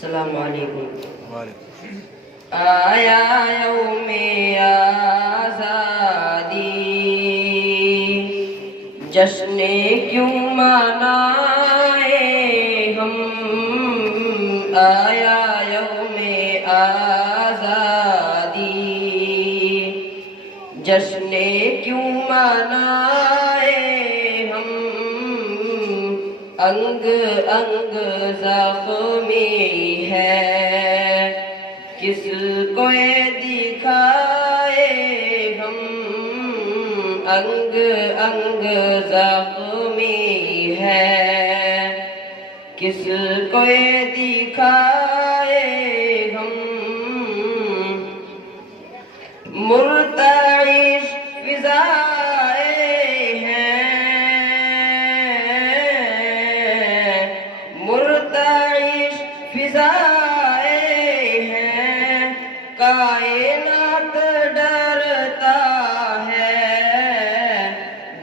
अस्सलामु अलैकुम। आया यौमे आज़ादी, जश्ने क्यों मनाए हम। आया यौमे आज़ादी, जश्ने क्यों मनाए हम। अंग अंग ज़ख्मी है, किसको दिखाए हम। अंग अंग ज़ख्मी है, किसको दिखाए हम। मुर्ताइश फिज़ाए हैं, मुर्ताइश फिज़ाए हैं। कायनात डरता है,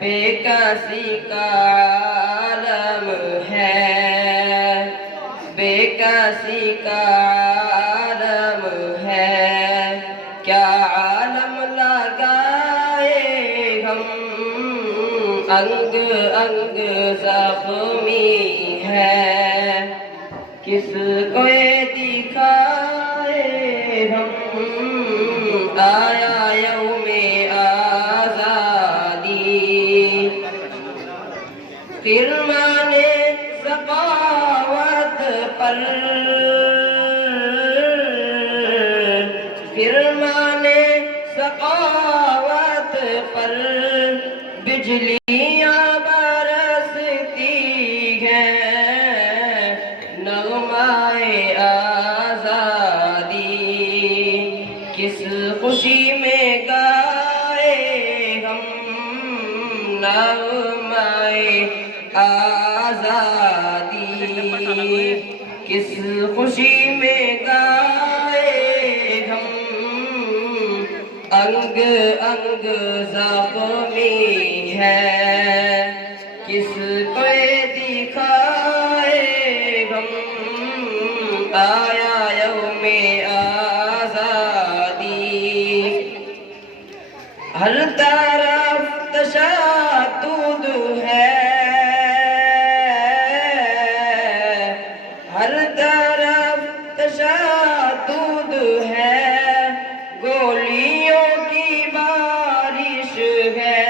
बेकसी का आलम है। बेकसी का आलम है, क्या आलम लगाए हम। अंग अंग ज़ख्मी है, किसको दिखाए हम। आया यौमे आज़ादी, फ़िरमाने सखावत पर। फ़िरमाने सखावत पर बिजलियाँ बरसती हैं। नग़्माए आज़ादी, किस खुशी में गाए हम। नग़्माए आज़ादी, किस खुशी में गाए हम। अंग अंग ज़ख्मी है, किसको दिखाए हम। आया यौमे आज़ादी, हर तरफ तशद्दुद है। हर तरफ तशद्दुद है, गोलियों की बारिश है।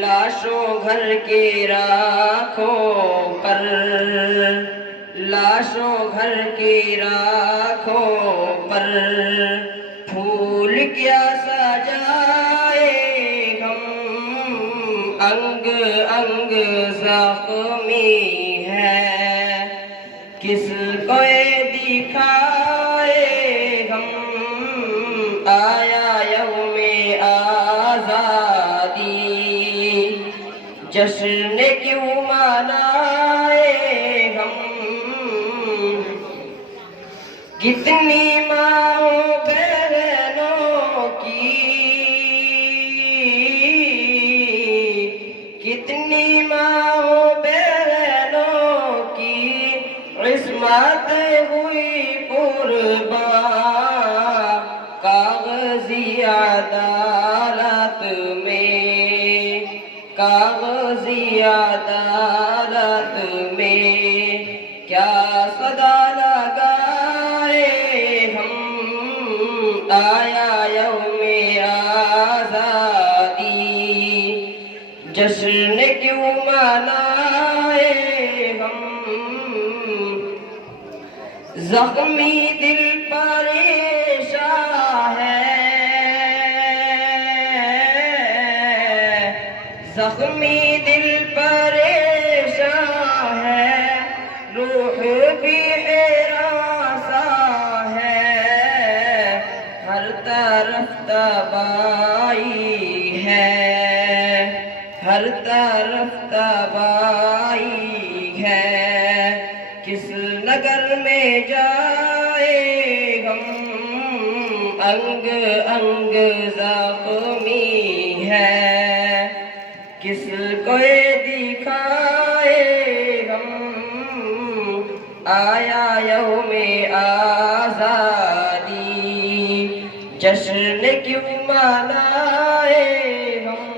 लाशों घर के राखों पर, लाशों घर के राखों पर। फूल क्या सजाए हम। अंग अंग ज़ख्मी है, किसको दिखाए हम। आया यौमे आज़ादी, जश्न क्यों मनाए हम। कितनी माँओं बहनों की, कितनी माँओं बहनों की इस्मत हुई कुर्बान। कागज़ी अदालत में, कागज़ी अदालत में क्या सदा लगाए हम। आया यौमे आज़ादी, जश्न क्यों मनाए हम। ज़ख्मी दिल परेशान है, ज़ख्मी दिल परेशान है। रूह भी हरासा है, हर तरफ तबाही है। हर तरफ तबाही है, किस नगर में जाए हम। अंग अंग ज़ख्मी है, किसको दिखाए हम। आया आया यौमे आज़ादी, जश्न क्यों मनाए हम,